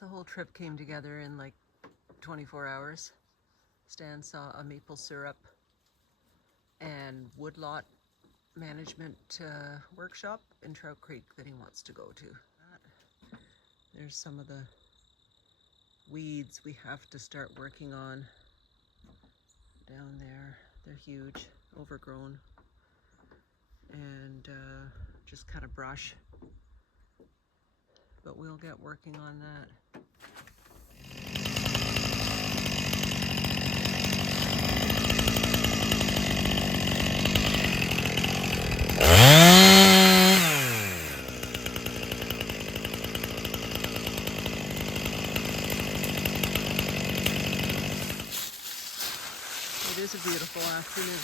the whole trip came together in like 24 hours. Stan saw a maple syrup and woodlot management workshop in Trout Creek that he wants to go to. There's some of the weeds we have to start working on down there. They're huge, overgrown, and just kind of brush. But we'll get working on that. It is a beautiful afternoon.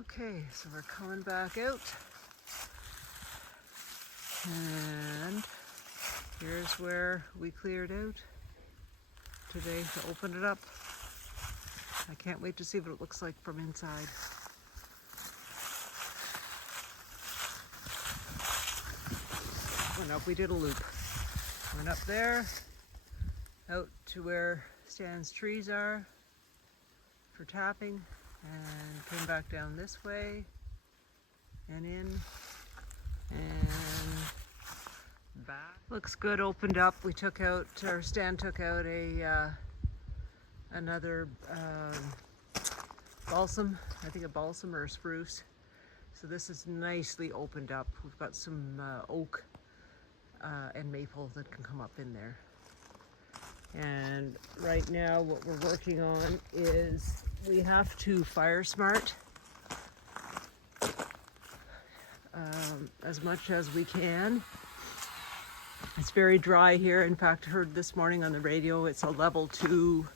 Okay, so we're coming back out. And here's where we cleared out today to open it up. I can't wait to see what it looks like from inside. Went up, we did a loop. Went up there, out to where Stan's trees are for tapping, and came back down this way and in and back. Looks good, opened up. We took out, or Stan took out another balsam, I think a balsam or a spruce. So this is nicely opened up. We've got some oak and maple that can come up in there. And right now what we're working on is we have to fire smart as much as we can. It's very dry here. In fact, I heard this morning on the radio it's a level 2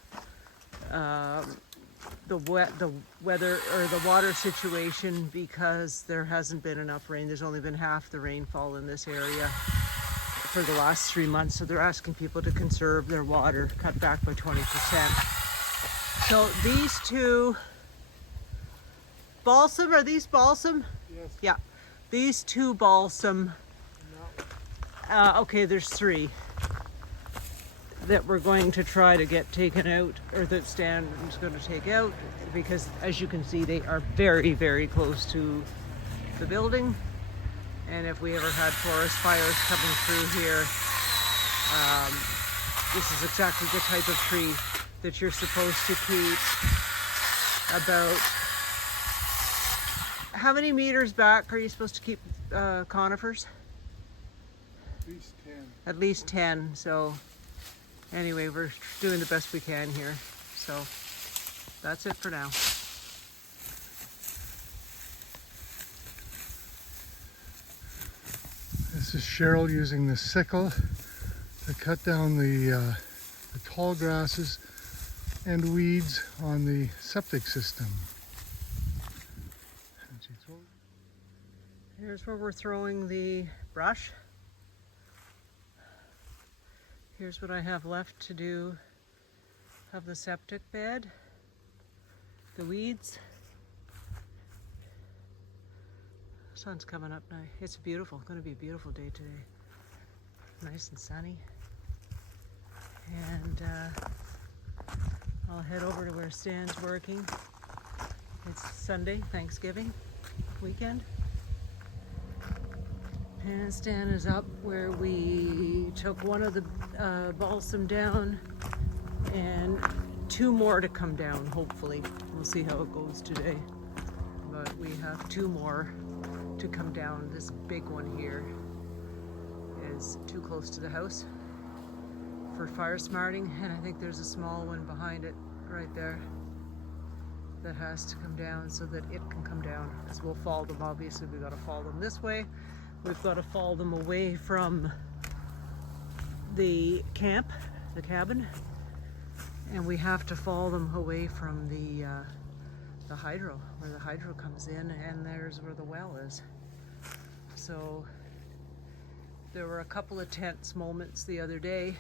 the weather or the water situation, because there hasn't been enough rain. There's only been half the rainfall in this area for the last 3 months, so they're asking people to conserve their water, cut back by 20%. So these two balsam, are these balsam? Yes. Yeah, these two balsam. Okay, there's 3 that we're going to try to get taken out, or that Stan is going to take out, because as you can see, they are very, very close to the building. And if we ever had forest fires coming through here, this is exactly the type of tree that you're supposed to keep about, how many meters back are you supposed to keep conifers? At least 10. At least 10. So anyway, we're doing the best we can here. So that's it for now. This is Cheryl using the sickle to cut down the tall grasses and weeds on the septic system. Here's where we're throwing the brush. Here's what I have left to do of the septic bed, the weeds. Sun's coming up now. It's beautiful. Going to be a beautiful day today. Nice and sunny. And I'll head over to where Stan's working. It's Sunday, Thanksgiving weekend. And Stan is up where we took one of the balsam down, and 2 more to come down, hopefully. We'll see how it goes today. But we have 2 more to come down. This big one here is too close to the house for fire smarting, and I think there's a small one behind it right there that has to come down so that it can come down, because we'll fall them. Obviously we've got to fall them this way. We've got to fall them away from the camp, the cabin, and we have to fall them away from the the hydro, where the hydro comes in, and there's where the well is. So there were a couple of tense moments the other day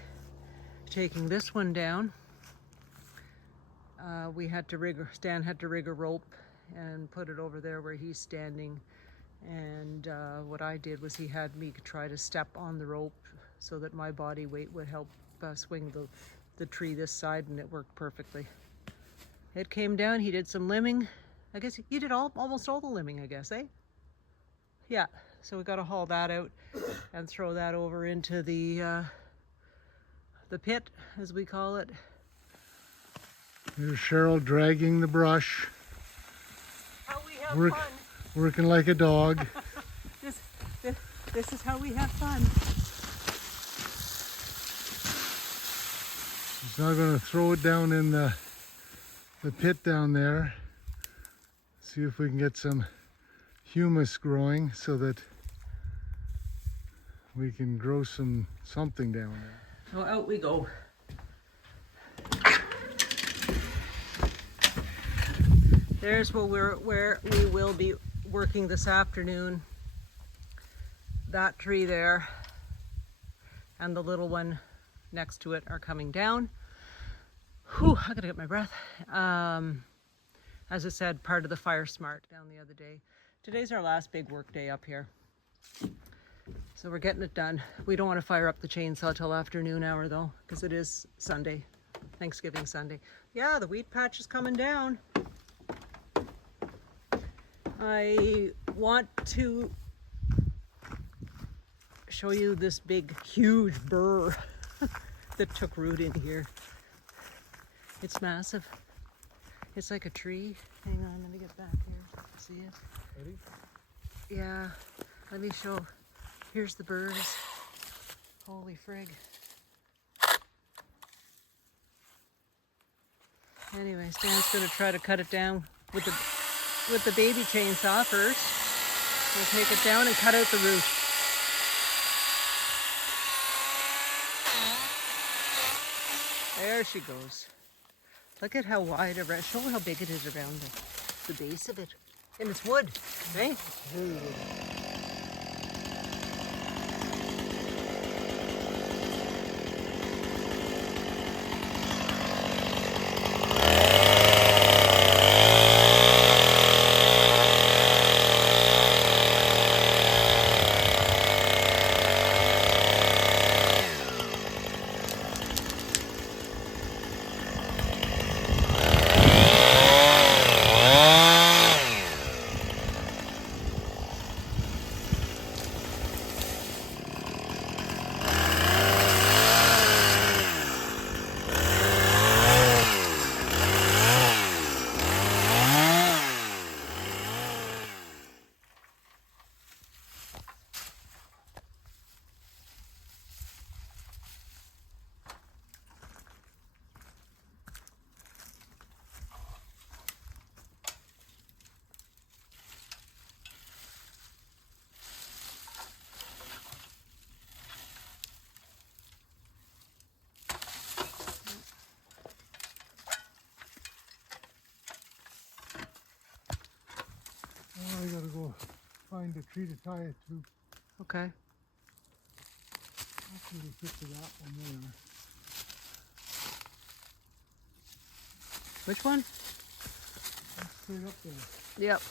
taking this one down. Stan had to rig a rope and put it over there where he's standing. And what I did was he had me try to step on the rope so that my body weight would help swing the tree this side, and it worked perfectly. It came down, he did some limbing. I guess you did almost all the limbing, I guess, eh? Yeah, so we got to haul that out and throw that over into the pit, as we call it. There's Cheryl dragging the brush, How we have fun. working like a dog. This is how we have fun. She's now going to throw it down in the pit down there. See if we can get some humus growing so that we can grow something down there. So out we go. There's where we will be working this afternoon. That tree there and the little one next to it are coming down. Whew, I gotta get my breath. As I said, part of the Fire Smart down the other day. Today's our last big work day up here. So we're getting it done. We don't want to fire up the chainsaw till afternoon hour though, because it is Sunday, Thanksgiving Sunday. Yeah, the wheat patch is coming down. I want to show you this big, huge burr that took root in here. It's massive. It's like a tree. Hang on, let me get back here. See it? Ready? Yeah, let me show. Here's the burrs. Holy frig. Anyway, Stan's gonna try to cut it down with the baby chainsaw first. We'll take it down and cut out the root. There she goes. Look at how wide around, show how big it is around the base of it. And it's wood, right? Very good. Now I gotta go find a tree to tie it to. Okay. Actually, we fit to that one there. Which one? That's straight up there. Yep.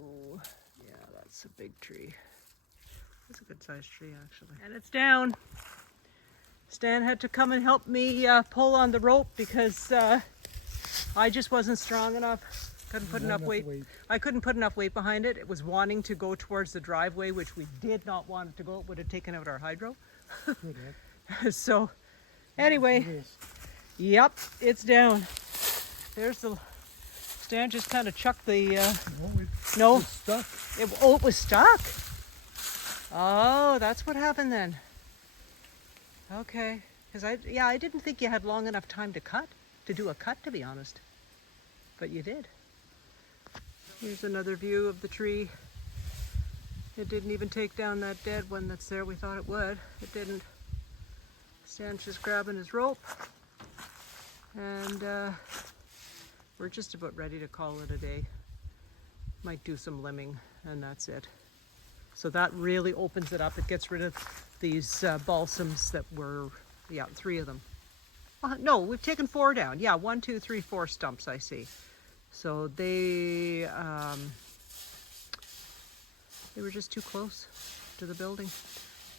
Oh, yeah, that's a big tree. That's a good sized tree, actually. And it's down. Stan had to come and help me pull on the rope because I just wasn't strong enough. Couldn't put enough weight. I couldn't put enough weight behind it. It was wanting to go towards the driveway, which we did not want it to go. It would have taken out our hydro. So, anyway, yep, it's down. There's the. Stan just kind of chucked the. No, It's stuck. it was stuck. Oh, that's what happened then. Okay, because I didn't think you had long enough time to do a cut, to be honest. But you did. Here's another view of the tree. It didn't even take down that dead one that's there. We thought it would. It didn't. Stan's just grabbing his rope And we're just about ready to call it a day. Might do some limbing and that's it. So that really opens it up. It gets rid of these balsams that were, yeah, 3 of them. No, we've taken 4 down. Yeah, 1, 2, 3, 4 stumps I see. So they were just too close to the building.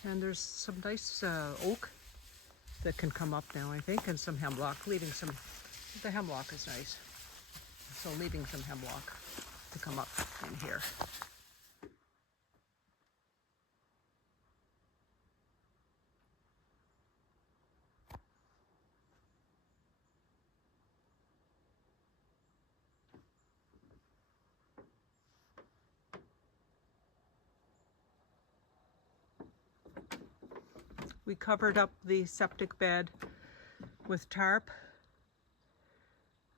And there's some nice oak that can come up now, I think, and some hemlock, leaving some, the hemlock is nice. So leaving some hemlock to come up in here. We covered up the septic bed with tarp.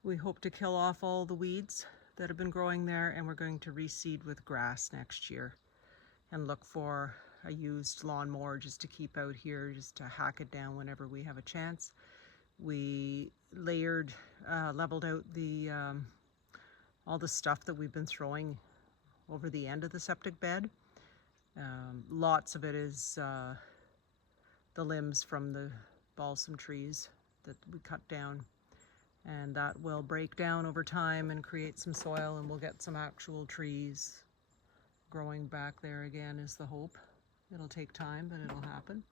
We hope to kill off all the weeds that have been growing there, and we're going to reseed with grass next year and look for a used lawnmower just to keep out here, just to hack it down whenever we have a chance. We layered, leveled out the all the stuff that we've been throwing over the end of the septic bed. Lots of it is the limbs from the balsam trees that we cut down, and that will break down over time and create some soil, and we'll get some actual trees growing back there again is the hope. It'll take time, but it'll happen.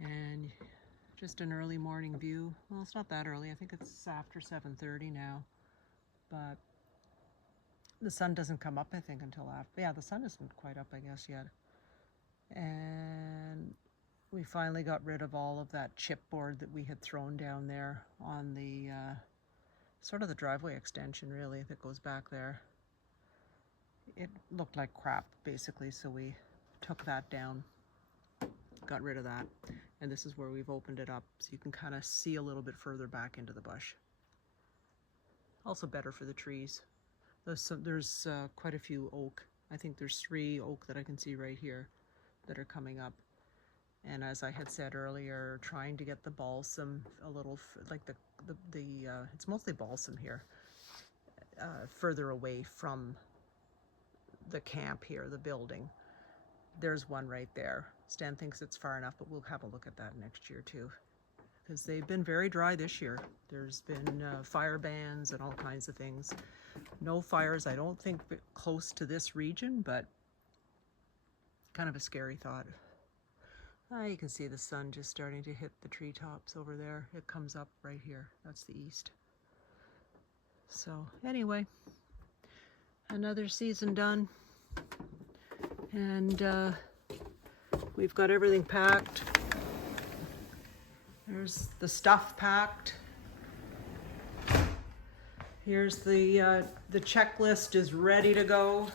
And just an early morning view. Well, it's not that early. I think it's after 7:30 now, but the sun doesn't come up, I think, until after. Yeah, the sun isn't quite up, I guess, yet. And we finally got rid of all of that chipboard that we had thrown down there on the sort of the driveway extension, really, that goes back there. It looked like crap, basically, so we took that down, got rid of that, and this is where we've opened it up so you can kind of see a little bit further back into the bush. Also better for the trees. There's quite a few oak. I think there's 3 oak that I can see right here that are coming up. And as I had said earlier, trying to get the balsam a little, like it's mostly balsam here, further away from the camp here, the building. There's one right there. Stan thinks it's far enough, but we'll have a look at that next year too, because they've been very dry this year. There's been fire bans and all kinds of things. No fires, I don't think, close to this region, but kind of a scary thought. You can see the sun just starting to hit the treetops over there. It comes up right here. That's the east. So anyway, another season done. And we've got everything packed. There's the stuff packed. Here's the checklist is ready to go.